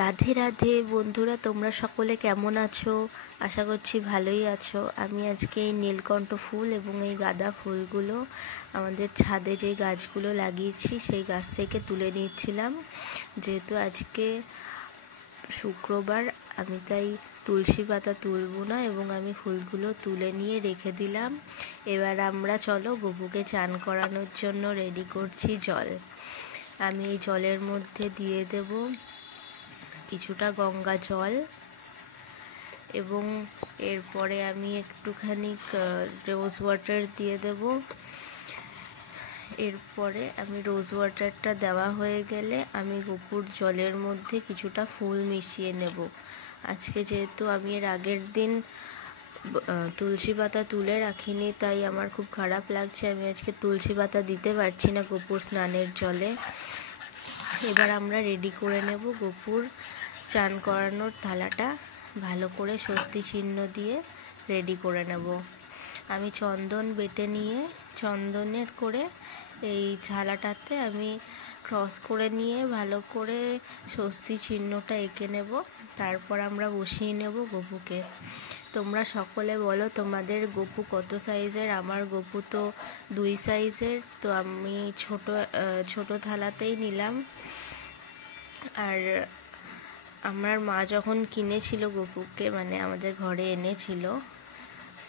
রাধে রাধে বন্ধুরা, তোমরা সকলে কেমন আছো? আশা করছি ভালোই আছো। আমি আজকে এই নীলকণ্ঠ ফুল এবং এই গাঁদা ফুলগুলো আমাদের ছাদে যে গাছগুলো লাগিয়েছি সেই গাছ থেকে তুলে নিচ্ছিলাম। যেহেতু আজকে শুক্রবার, আমি তাই তুলসী পাতা তুলব না এবং আমি ফুলগুলো তুলে নিয়ে রেখে দিলাম। এবার আমরা চলো গপুকে চান করানোর জন্য রেডি করছি জল। আমি এই জলের মধ্যে দিয়ে দেব কিছুটা গঙ্গা জল এবং এরপরে আমি একটুখানি রোজ ওয়াটার দিয়ে দেব। এরপরে আমি রোজ ওয়াটারটা দেওয়া হয়ে গেলে আমি গপুর জলের মধ্যে কিছুটা ফুল মিশিয়ে নেব। আজকে যেহেতু আমি এর আগের দিন তুলসী পাতা তুলে রাখিনি, তাই আমার খুব খারাপ লাগছে। আমি আজকে তুলসী পাতা দিতে পারছি না গপুর স্নানের জলে। এবার আমরা রেডি করে নেব গপুর চান করানোর থালাটা। ভালো করে স্বস্তি চিহ্ন দিয়ে রেডি করে নেব। আমি চন্দন বেটে নিয়ে চন্দনের করে এই থালাটাতে আমি ক্রস করে নিয়ে ভালো করে স্বস্তি চিহ্নটা এঁকে নেব। তারপর আমরা বসিয়ে নেব গপুকে। তোমরা সকলে বলো তোমাদের গপু কত সাইজের? আমার গপু তো 2 সাইজের, তো আমি ছোট থালাতেই নিলাম। আর আমার মা যখন কিনেছিল গপুকে, মানে আমাদের ঘরে এনেছিল,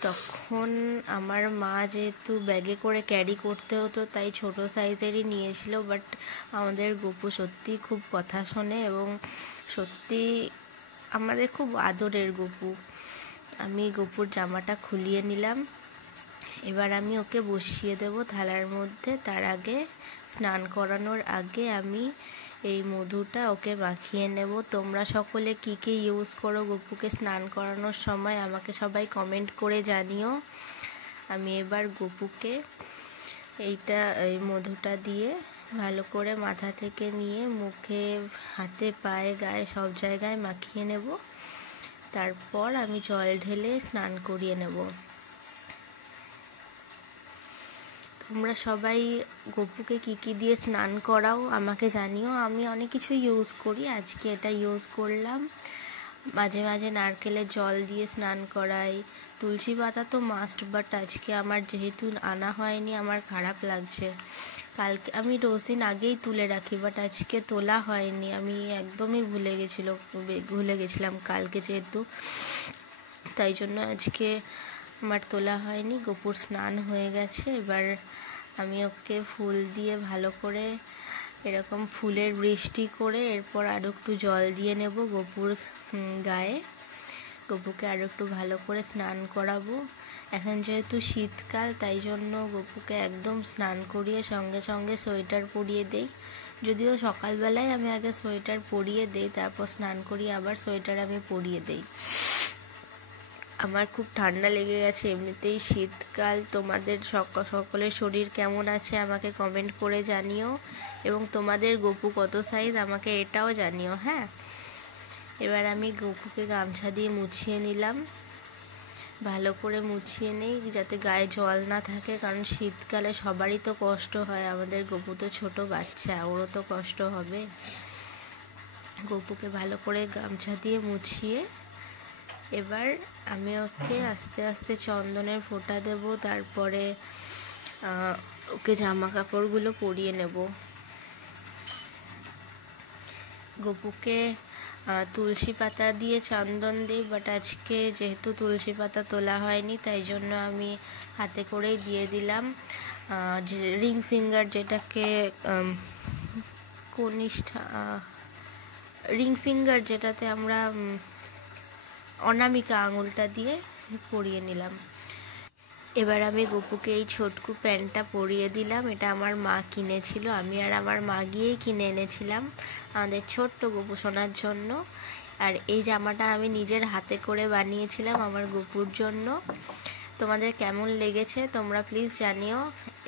তখন আমার মা যেহেতু ব্যাগে করে ক্যারি করতে হতো তাই ছোট সাইজেরই নিয়েছিল। বাট আমাদের গপু সত্যি খুব কথা শোনে এবং সত্যি আমাদের খুব আদরের গপু। আমি গপুর জামাটা খুলিয়ে নিলাম। এবার আমি ওকে বসিয়ে দেব থালার মধ্যে। তার আগে স্নান করানোর আগে আমি এই মধুটা ওকে মাখিয়ে নেব। তোমরা সকলে কী কী ইউজ করো গপুকে স্নান করানোর সময় আমাকে সবাই কমেন্ট করে জানিও। আমি এবার গপুকে এই মধুটা দিয়ে ভালো করে মাথা থেকে নিয়ে মুখে, হাতে, পায়ে, গায়ে সব জায়গায় মাখিয়ে নেব। তারপর আমি জল ঢেলে স্নান করিয়ে নেব। তোমরা সবাই গপুকে কী কী দিয়ে স্নান করাও আমাকে জানিও। আমি অনেক কিছু ইউজ করি, আজকে এটা ইউজ করলাম। মাঝে মাঝে নারকেলের জল দিয়ে স্নান করাই। তুলসী পাতা তো মাস্ট, বাট আজকে আমার যেহেতু আনা হয়নি আমার খারাপ লাগছে। কালকে আমি রোজ দিন আগেই তুলে রাখি, বাট আজকে তোলা হয়নি। আমি একদমই ভুলে গেছিলাম কালকে যেহেতু, তাই জন্য আজকে আমার তোলা হয়নি। গপুর স্নান হয়ে গেছে। এবার আমি ওকে ফুল দিয়ে ভালো করে এরকম ফুলের বৃষ্টি করে এরপর আরও একটু জল দিয়ে নেব গপুর গায়ে। গপুকে আরও একটু ভালো করে স্নান করাবো। এখন যেহেতু শীতকাল, তাই জন্য গপুকে একদম স্নান করিয়ে সঙ্গে সঙ্গে সোয়েটার পরিয়ে দেই। যদিও সকালবেলায় আমি আগে সোয়েটার পরিয়ে দেই, তারপর স্নান করিয়ে আবার সোয়েটার আমি পরিয়ে দেই। আমার খুব ঠান্ডা লেগে গেছে, এমনিতেই শীতকাল। তোমাদের সকলের শরীর কেমন আছে আমাকে কমেন্ট করে জানিও এবং তোমাদের গপু কত সাইজ আমাকে এটাও জানিও। হ্যাঁ, এবার আমি গপুকে গামছা দিয়ে মুছিয়ে নিলাম। ভালো করে মুছিয়ে নেই যাতে গায়ে জল না থাকে, কারণ শীতকালে সবারই তো কষ্ট হয়। আমাদের গপু তো ছোট বাচ্চা, ওরও তো কষ্ট হবে। গপুকে ভালো করে গামছা দিয়ে মুছিয়ে এবার আমি ওকে আস্তে আস্তে চন্দনের ফোঁটা দেব। তারপরে ওকে জামা কাপড়গুলো পরিয়ে নেব। গপুকে তুলসী পাতা দিয়ে চন্দন দিই, বাট আজকে যেহেতু তুলসী পাতা তোলা হয়নি তাই জন্য আমি হাতে করেই দিয়ে দিলাম রিং ফিঙ্গার, যেটাকে রিং ফিঙ্গার যেটাতে আমরা অনামিকা আঙুলটা দিয়ে পরিয়ে নিলাম। এবার আমি গপুকে এই ছোটকু প্যান্টটা পরিয়ে দিলাম। এটা আমার মা কিনেছিল, আমি আর আমার মা গিয়েই কিনে এনেছিলাম আমাদের ছোট্ট গপু সোনার জন্য। আর এই জামাটা আমি নিজের হাতে করে বানিয়েছিলাম আমার গপুর জন্য। তোমাদের কেমন লেগেছে তোমরা প্লিজ জানিও।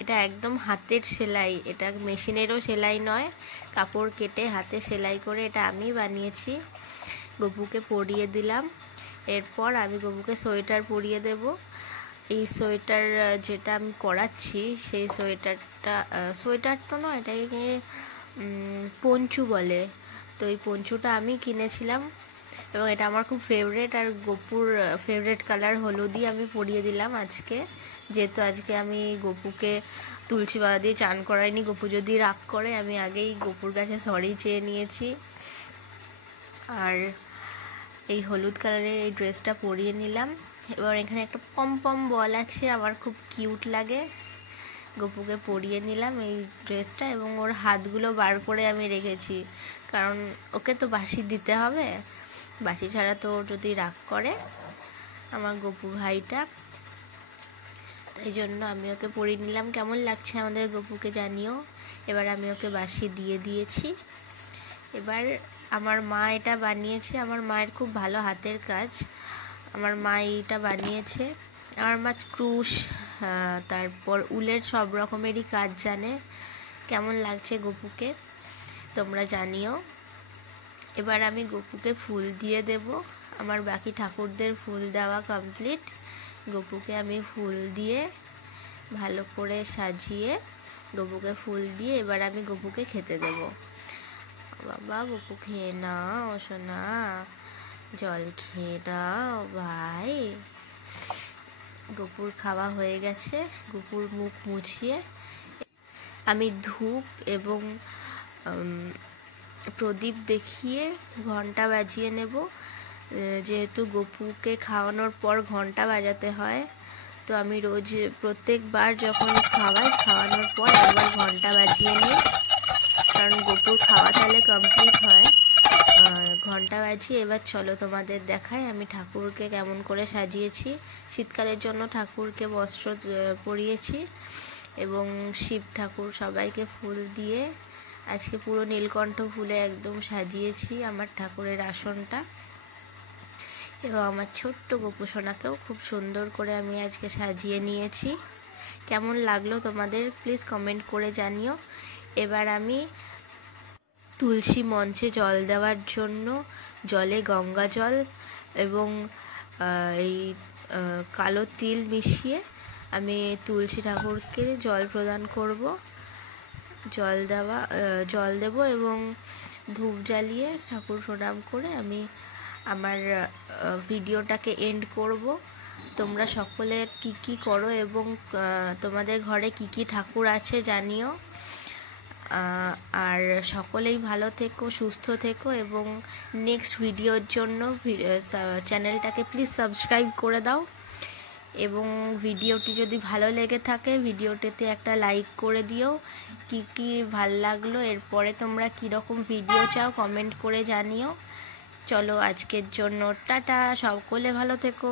এটা একদম হাতের সেলাই, এটা মেশিনেরও সেলাই নয়, কাপড় কেটে হাতে সেলাই করে এটা আমি বানিয়েছি। গপুকে পরিয়ে দিলাম। এরপর আমি গপুকে সোয়েটার পরিয়ে দেব। এই সোয়েটার যেটা আমি পরাচ্ছি সেই সোয়েটার তো নয়, এটাকে পঞ্চু বলে। তো এই পঞ্চুটা আমি কিনেছিলাম এবং এটা আমার খুব ফেভারেট। আর গপুর ফেভারেট কালার হলুদই আমি পরিয়ে দিলাম আজকে, যেহেতু আজকে আমি গপুকে তুলসী পাতা দিয়ে চান করাইনি। গপু যদি রাগ করে আমি আগেই গপুর কাছে সরি চেয়ে নিয়েছি। আর এই হলুদ কালারের এই ড্রেসটা পরিয়ে নিলাম। এবার এখানে একটা পম বল আছে, আমার খুব কিউট লাগে। গপুকে পরিয়ে নিলাম এই ড্রেসটা এবং ওর হাতগুলো বার করে আমি রেখেছি, কারণ ওকে তো বাসি দিতে হবে, বাসি ছাড়া তো ওর যদি রাগ করে আমার গপু ভাইটা, তাই জন্য আমি ওকে পরিয়ে নিলাম। কেমন লাগছে আমাদের গপুকে জানিও। এবার আমি ওকে বাসি দিয়ে দিয়েছি। এবার আমার মা এটা বানিয়েছে, আমার মায়ের খুব ভালো হাতের কাজ। আমার মা এইটা বানিয়েছে। আমার মা ক্রুশ, তারপর উলের সব রকমেরই কাজ জানে। কেমন লাগছে গপুকে তোমরা জানিও। এবার আমি গপুকে ফুল দিয়ে দেব। আমার বাকি ঠাকুরদের ফুল দেওয়া কমপ্লিট। গপুকে আমি ফুল দিয়ে ভালো করে সাজিয়ে গপুকে ফুল দিয়ে এবার আমি গপুকে খেতে দেব। বাবা গপু খেয়ে নাও সোনা, জল খেয়ে নাও ভাই। গপুর খাওয়া হয়ে গেছে। গপুর মুখ মুছিয়ে আমি ধূপ এবং প্রদীপ দেখিয়ে ঘন্টা বাজিয়ে নেব। যেহেতু গপুকে খাওয়ানোর পর ঘন্টা বাজাতে হয়, তো আমি রোজ প্রত্যেকবার যখন খাওয়ানোর পর একবার ঘন্টা বাজিয়ে নিই, কারণ গপুর খাওয়া তাহলে কমপ্লিট হয়। ঘন্টা বাজিয়ে এবার চলো তোমাদের দেখাই আমি ঠাকুরকে কেমন করে সাজিয়েছি। শীতকালের জন্য ঠাকুরকে বস্ত্র পরিয়েছি এবং শিব ঠাকুর সবাইকে ফুল দিয়ে আজকে পুরো নীলকণ্ঠ ফুলে একদম সাজিয়েছি আমার ঠাকুরের আসনটা। এবং আমার ছোট্ট গপু সোনাকেও খুব সুন্দর করে আমি আজকে সাজিয়ে নিয়েছি। কেমন লাগলো তোমাদের প্লিজ কমেন্ট করে জানিও। এবার আমি তুলসী মঞ্চে জল দেওয়ার জন্য জলে গঙ্গা জল এবং এই কালো তিল মিশিয়ে আমি তুলসী ঠাকুরকে জল প্রদান করব। জল দেব এবং ধূপ জ্বালিয়ে ঠাকুর প্রণাম করে আমি আমার ভিডিওটাকে এন্ড করব। তোমরা সকলে কি করো এবং তোমাদের ঘরে কি ঠাকুর আছে জানিও। আর সকলেই ভালো থেকো, সুস্থ থেকো এবং নেক্সট ভিডিওর জন্য চ্যানেলটাকে প্লিজ সাবস্ক্রাইব করে দাও। এবং ভিডিওটি যদি ভালো লেগে থাকে ভিডিওটিতে একটা লাইক করে দিও। কি ভাল লাগলো, এরপরে তোমরা কীরকম ভিডিও চাও কমেন্ট করে জানিও। চলো আজকের জন্য টাটা, সকলে ভালো থেকো।